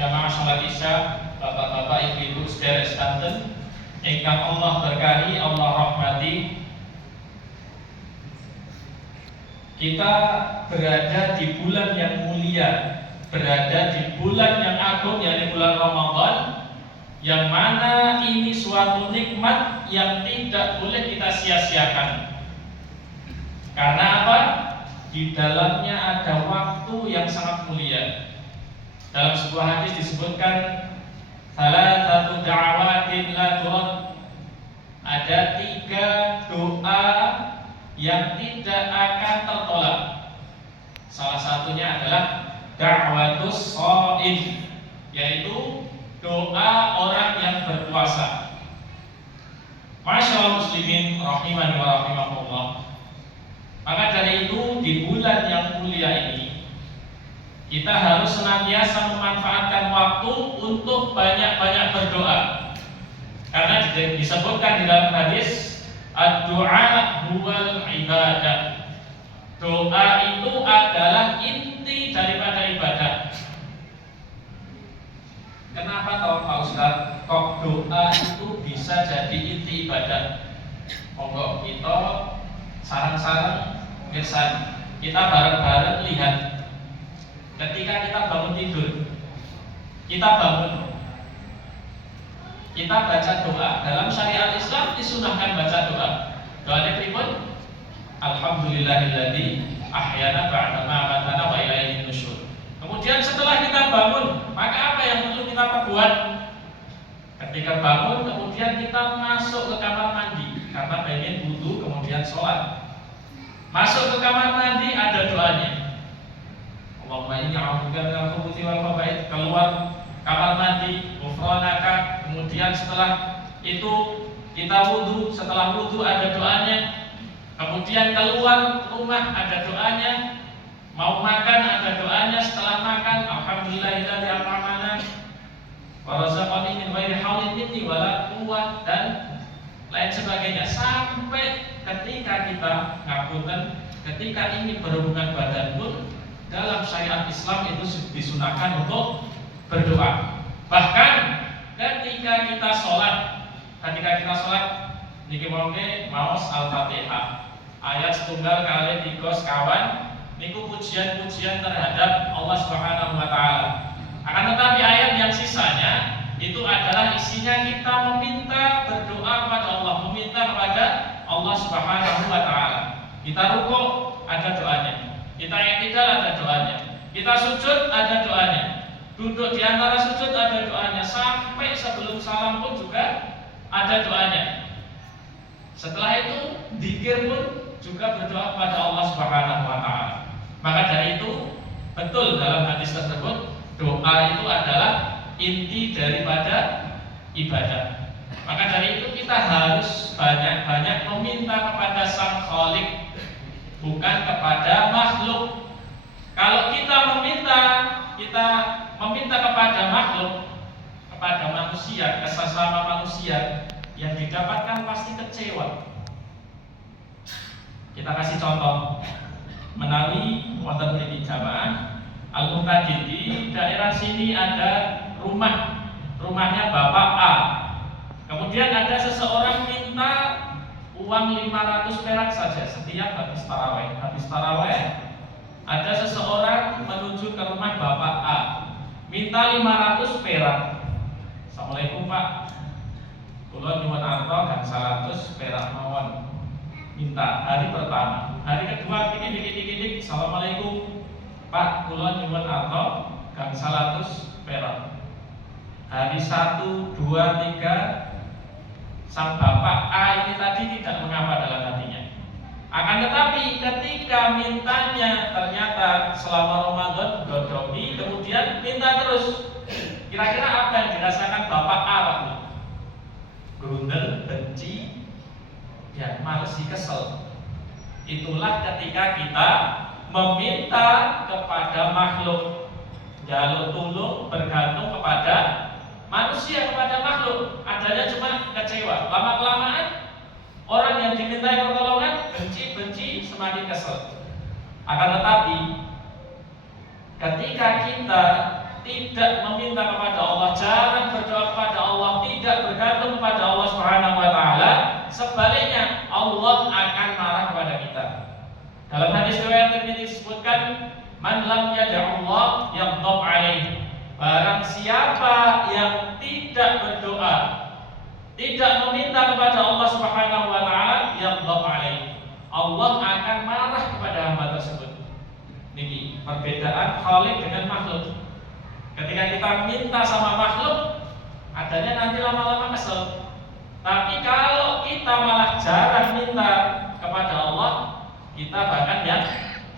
Jamaah salat Isya, bapak-bapak, ibu-ibu sedherek sedanten ingkang Allah berkahi, Allah rahmati. Kita berada di bulan yang mulia, berada di bulan yang agung, yakni bulan Ramadan, yang mana ini suatu nikmat yang tidak boleh kita sia-siakan. Karena apa? Di dalamnya ada waktu yang sangat mulia. Dalam sebuah hadis disebutkan salah satu da'awatin la turad, ada 3 doa yang tidak akan tertolak. Salah satunya adalah da'watus shaim, yaitu doa orang yang berpuasa. Masyaallah muslimin rahimani wa rahimakumullah. Maka dari itu di bulan yang mulia ini kita harus senantiasa memanfaatkan waktu untuk banyak-banyak berdoa. Karena disebutkan di dalam hadis, ad-du'a huwal ibadah. Doa itu adalah inti daripada ibadah. Kenapa toh Pak Ustadz kok doa itu bisa jadi inti ibadah? Monggo kita sarang-sarang mirsa, kita bareng-bareng lihat. Ketika kita bangun tidur, kita baca doa. Dalam syariat Islam disunahkan baca doa. Doanya pripun? Alhamdulillahilladzi ahyana ba'da ma amatana wa ilaihin nusyur. Kemudian setelah kita bangun, maka apa yang perlu kita perbuat? Ketika bangun, kemudian kita masuk ke kamar mandi karena pengen wudu, kemudian sholat. Masuk ke kamar mandi, ada doanya. Allahumma inni a'udzubika minal khubuthi wal khaba'ith. Keluar kamar mandi, ghufranaka. Kemudian setelah itu kita wudu, setelah wudu ada doanya. Kemudian keluar rumah ada doanya. Mau makan ada doanya. Setelah makan, alhamdulillahilladzi at'amana wa razaqani min ghairi haulin minni wala quwwah, dan lain sebagainya. Sampai ketika kita ngapunten, ketika ingin berhubungan badan pun dalam syariat Islam itu disunahkan untuk berdoa. Bahkan ketika kita sholat niki mongke maos Al-Fatihah ayat setunggal kali 3 sekawan niku pujian-pujian terhadap Allah Subhanahu wa taala. Akan tetapi ayat yang sisanya itu adalah isinya kita meminta berdoa kepada Allah, meminta kepada Allah Subhanahu wa taala. Kita rukuk ada doanya, kita i'tidal ada doanya, kita sujud ada doanya, duduk di antara sujud ada doanya, sampai sebelum salam pun juga ada doanya. Setelah itu zikir pun juga berdoa kepada Allah Subhanahu wa taala. Maka dari itu betul dalam hadis tersebut doa itu adalah inti daripada ibadah. Maka dari itu kita harus banyak-banyak meminta kepada Sang Khalik, bukan kepada makhluk. Kalau kita meminta kepada makhluk, kepada manusia, ke sesama manusia, yang didapatkan pasti kecewa. Kita kasih contoh menawi wonten mriki jamaah Al-Muhtadin, di daerah sini ada rumahnya Bapak A. Kemudian ada seseorang minta uang 500 perak saja setiap habis tarawih. Habis tarawih ada seseorang menuju ke rumah Bapak A, minta 500 perak. Assalamualaikum Pak, kula nyuwun arta gang 100 perak mawon. Minta hari pertama, hari kedua dikit. Assalamualaikum Pak, kula nyuwun arta gang 100 perak. Hari 1, 2, 3 sang Bapak A ini tadi tidak mengapa dalam hatinya. Akan tetapi ketika mintanya ternyata selama Ramadan godhongi, kemudian minta terus. Kira-kira apa yang dirasakan Bapak A waktu? Grundel, benci, ya males, kesel. Itulah ketika kita meminta kepada makhluk, jaluk tulung, bergantung kepada manusia, kepada makhluk, adanya cuma kecewa. Lama-kelamaan orang yang dimintai pertolongan benci, semakin kesel. Akan tetapi ketika kita tidak meminta kepada Allah, jarang berdoa kepada Allah, tidak bergantung kepada Allah Subhanahu wa taala, sebaliknya Allah akan marah kepada kita. Dalam hadis riwayat Tirmidzi disebutkan, man lam yad'allah yaghdab alaihi. Barang siapa yang tidak berdoa, tidak meminta kepada Allah Subhanahu wa taala, yaghdab alaihi, Allah akan marah kepada hamba tersebut. Niki perbedaan khalik dengan makhluk. Ketika kita minta sama makhluk, adanya nanti lama-lama kesel. Tapi kalau kita malah jarang minta kepada Allah, kita bahkan yang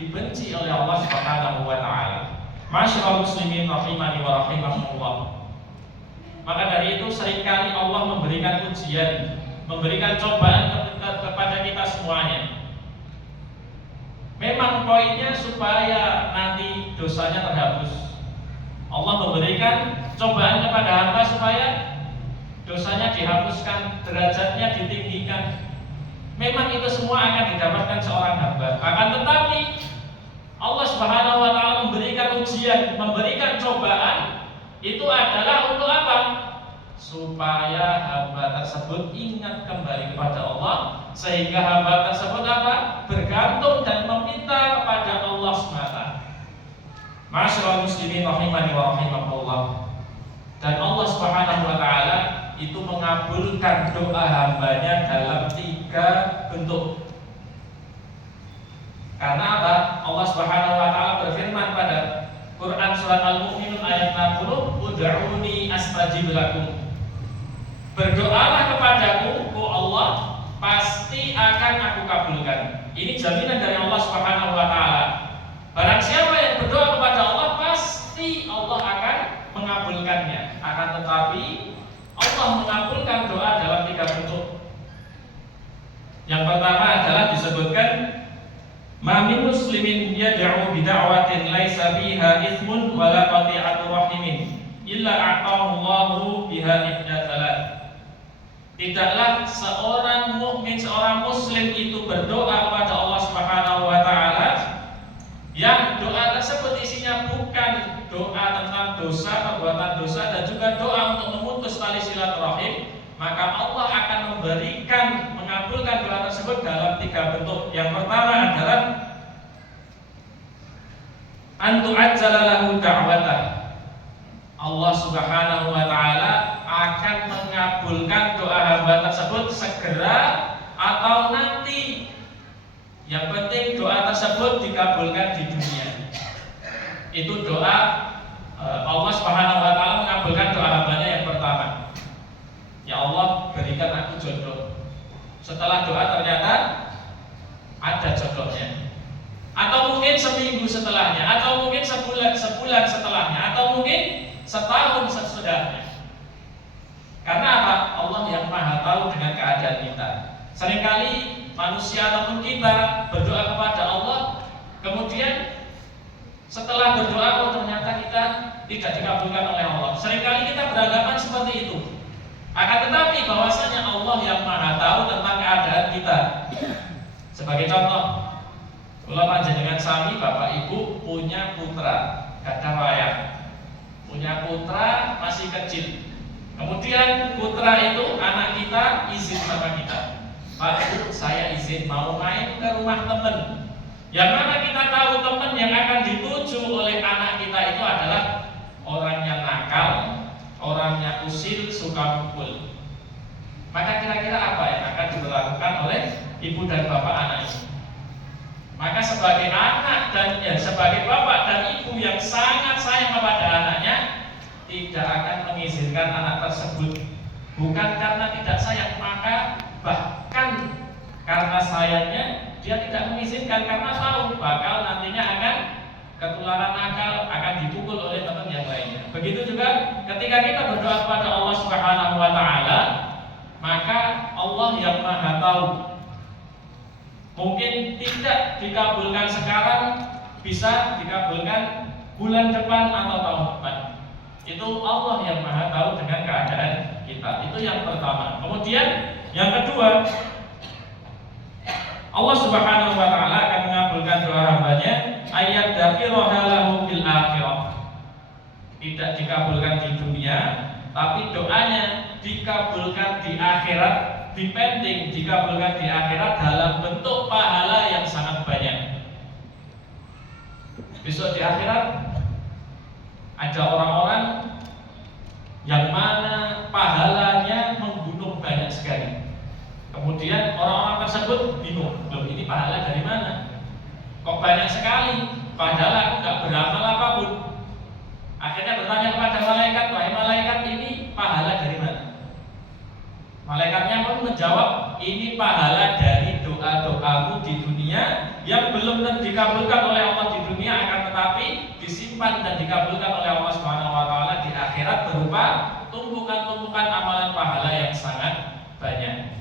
dibenci oleh Allah Subhanahu wa taala. Masyaallah muslimin rahimani wa rahimakumullah. Maka dari itu seringkali Allah memberikan ujian, memberikan cobaan kepada kita semuanya. Memang poinnya supaya nanti dosanya terhapus. Allah memberikan cobaan kepada hamba supaya dosanya dihapuskan, derajatnya ditinggikan. Memang itu semua akan didapatkan seorang hamba. Akan tetapi Allah Subhanahu wa taala memberikan ujian, memberikan cobaan itu adalah untuk apa? Supaya hamba tersebut ingat kembali kepada Allah, sehingga hamba tersebut apa? Bergantung dan meminta kepada Allah SWT. Masyaallah muslimin rahimani wa rahimakumullah. Dan Allah Subhanahu wa taala itu mengabulkan doa hambanya dalam 3 bentuk. Karena apa? Allah Subhanahu wa taala berfirman pada Quran surat Al-Mu'minun ayat 60, "Ud'uni astajib lakum." Berdoalah kepadaku, oh Allah, pasti akan aku kabulkan. Ini jaminan dari Allah Subhanahu wa taala. Barang siapa yang berdoa kepada Allah, pasti Allah akan mengabulkannya. Akan tetapi Allah mengabulkan doa dalam 3 bentuk. Yang pertama adalah disebutkan, ma min muslimin yad'u bi da'watin laisa fiha itsmun wala qati'atu rahimin illa a'tahu Allahu biha ihdatsalat. Tidaklah seorang mukmin, seorang muslim itu berdoa kepada Allah Subhanahu wa taala yang doa tersebut isinya bukan doa tentang dosa, perbuatan dosa, dan juga doa untuk memutus tali silaturahim, maka Allah akan memberikan, mengabulkan doa tersebut dalam 3 bentuk. Yang pertama adalah antu ajjala lahu da'watah. Allah Subhanahu wa taala akan mengabulkan doa hamba tersebut segera atau nanti. Yang penting doa tersebut dikabulkan di dunia. Itu doa Allah Subhanahu wa taala mengabulkan doa hambanya yang pertama. Ya Allah, berikan aku jodoh. Setelah doa ternyata ada jodohnya. Atau mungkin seminggu setelahnya, atau mungkin sebulan setelahnya, atau mungkin setahun sesudahnya. Karena apa? Allah yang maha tahu dengan keadaan kita. Seringkali manusia ataupun kita berdoa kepada Allah, kemudian setelah berdoa, oh ternyata kita tidak dikabulkan oleh Allah. Seringkali kita beranggapan seperti itu. Akan tetapi bahwasanya Allah yang maha tahu tentang keadaan kita. Sebagai contoh, ulama panjenengan sami bapak ibu punya putra, gadah wayang. Punya putra masih kecil. Kemudian putra itu, anak kita izin sama kita, Pak Bu, saya izin mau main ke rumah teman. Yang mana kita tahu teman yang akan dituju oleh anak kita itu adalah orang yang nakal, orangnya usil, suka mukul. Maka kira-kira apa yang akan dilakukan oleh ibu dan bapak anak ini? Maka sebagai anak dan sebagai bapak dan ibu yang sangat sayang kepada anaknya, tidak akan mengizinkan anak tersebut. Bukan karena tidak sayang, maka bahkan karena sayangnya dia tidak mengizinkan, karena tahu bakal nantinya akan ketularan nakal, akan dipukul oleh teman yang lainnya. Begitu juga ketika kita berdoa kepada Allah Subhanahu wa taala, maka Allah yang maha tahu. Mungkin tidak dikabulkan sekarang, bisa dikabulkan bulan depan atau tahun depan. Itu Allah yang maha tahu dengan keadaan kita. Itu yang pertama. Kemudian yang kedua, Allah Subhanahu wa taala akan mengabulkan doa hambanya ayat dafiroha lahu fil akhirah. tidak dikabulkan di dunia, tapi doanya dikabulkan di akhirat, dipending dikabulkan di akhirat dalam bentuk pahala yang sangat banyak. Besok di akhirat ada orang-orang yang mana pahalanya membunuh banyak sekali. Kemudian orang-orang tersebut bingung, loh ini pahala dari mana? Kok banyak sekali? Padahal aku nggak beramal apapun. Akhirnya bertanya kepada malaikat, wahai malaikat, ini pahala dari mana? Malaikatnya pun menjawab, ini pahala dari doa-doamu di dunia yang belum dikabulkan oleh Allah di dunia, akan tetapi disimpan dan dikabulkan oleh Allah Subhanahu wa taala di akhirat berupa tumpukan-tumpukan amalan pahala yang sangat banyak.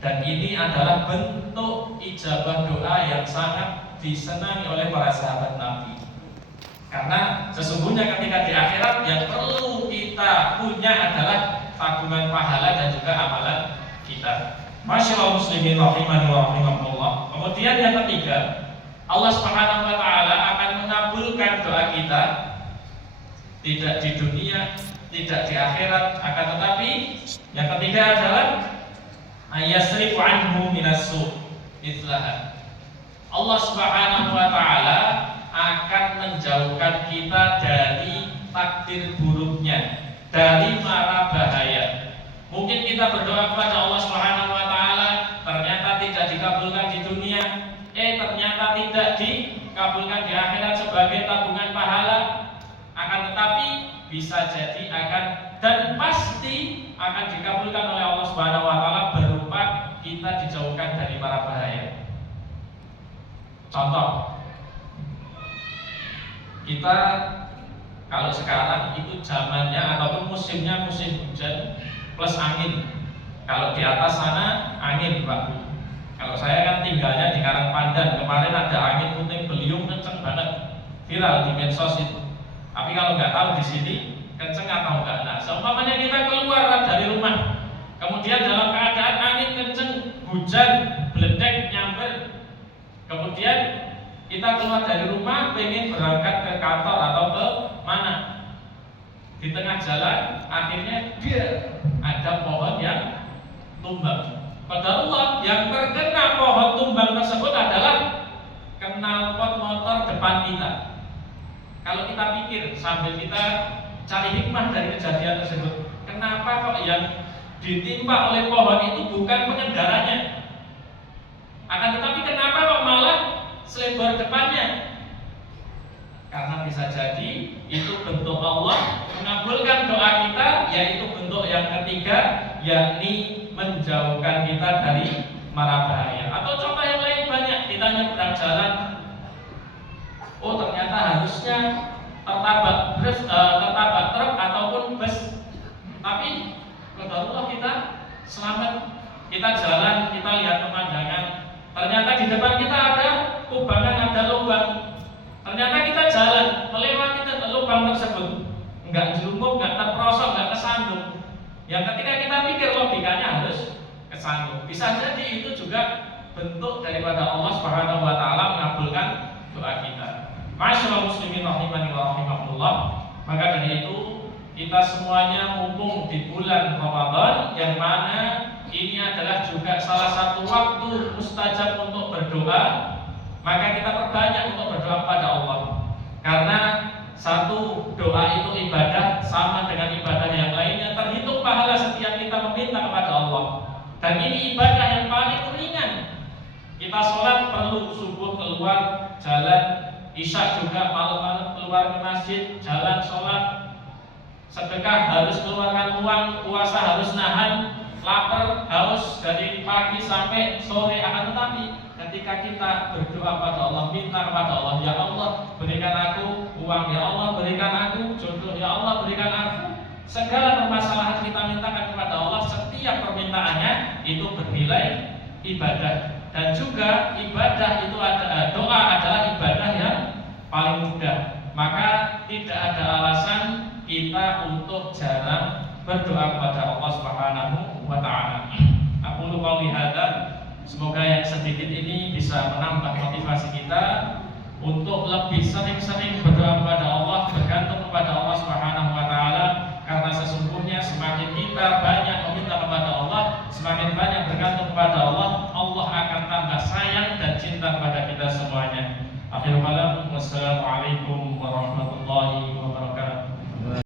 Dan ini adalah bentuk ijabah doa yang sangat disenangi oleh para sahabat Nabi. Karena sesungguhnya ketika di akhirat yang perlu kita punya adalah tabungan pahala dan juga amalan kita. Masyaallah muslimin rahimani wa rahimakumullah. Kemudian yang ketiga, Allah Subhanahu wa taala akan mengabulkan doa kita tidak di dunia, tidak di akhirat, akan tetapi yang ketiga adalah ayasrifu anhu minassu mithlaha. Allah Subhanahu wa taala akan menjauhkan kita dari takdir buruknya, dari mara bahaya. Mungkin kita berdoa kepada Allah Subhanahu wa taala, ternyata tidak dikabulkan di dunia, ternyata tidak dikabulkan di akhirat sebagai tabungan pahala. Akan tetapi bisa jadi akan dan pasti akan dikabulkan oleh Allah Subhanahu wa taala berupa kita dijauhkan dari mara bahaya. Contoh, kita kalau sekarang itu zamannya ataupun musimnya musim hujan plus angin. Kalau di atas sana angin, Pak. Kalau saya kan tinggalnya di Karangpandan, kemarin ada angin puting beliung kenceng banget, viral di medsos itu. Tapi kalau nggak tahu di sini kenceng atau enggak. Nah, seumpamanya kita keluar dari rumah, kemudian dalam keadaan angin kenceng, hujan, beledek, nyamber, kemudian kita keluar dari rumah pengen berangkat ke kantor atau ke mana, di tengah jalan akhirnya ada pohon yang tumbang. Qadarullah, yang terkena pohon tumbang tersebut adalah knalpot motor depan kita. Kalau kita pikir sambil kita cari hikmah dari kejadian tersebut, kenapa kok yang ditimpa oleh pohon itu bukan pengendaranya? Akan tetapi kenapa kok malah selebar depannya? Karena bisa jadi itu bentuk Allah mengabulkan doa kita, yaitu bentuk yang ketiga, yakni menjauhkan kita dari mara bahaya. Atau contoh yang lain banyak, kita nyebrang jalan, oh ternyata harusnya tertabrak truk ataupun bus, tapi qadarullah kita selamat. Kita jalan, kita lihat pemandangan, ternyata di depan kita ada kubangan, ada lubang. Ternyata kita jalan melewati lubang tersebut, enggak jelungkup, enggak terperosok, enggak kesandung. Yang ketika kita pikir logikanya harus kesandung. Bisa jadi itu juga bentuk daripada Allah Subhanahu wa taala mengabulkan doa kita. Masyaallah muslimin rahimani wa rahimakumullah. Maka dari itu kita semuanya mumpung di bulan Ramadan yang mana ini adalah juga salah satu waktu mustajab untuk berdoa, maka kita perbanyak untuk berdoa kepada Allah. Karena satu, doa itu ibadah sama dengan ibadah yang lainnya, terhitung pahala setiap kita meminta kepada Allah. Dan ini ibadah yang paling ringan. Kita sholat perlu subuh keluar jalan, isya juga malam-malam keluar ke masjid, jalan sholat, sedekah harus keluarkan uang, puasa harus nahan, lapar, haus dari pagi sampai sore. Akan tetapi ketika kita berdoa pada Allah, minta kepada Allah, ya Allah berikan aku uang, ya Allah berikan aku jodoh, ya Allah berikan aku, segala permasalahan kita mintakan kepada Allah, setiap permintaannya itu bernilai ibadah. Dan juga ibadah itu doa adalah ibadah yang paling mudah. Maka tidak ada alasan kita untuk jarang berdoa kepada Allah Subhanahu wa taala. Aku qouli hadza, semoga yang sedikit ini bisa menambah motivasi kita untuk lebih sering-sering berdoa kepada Allah, bergantung kepada Allah Subhanahu wa taala, karena sesungguhnya semakin kita banyak meminta kepada Allah, semakin banyak bergantung kepada Allah, Allah akan tambah sayang dan cinta kepada kita semuanya. Akhirul kalam, wassalamualaikum warahmatullahi wabarakatuh.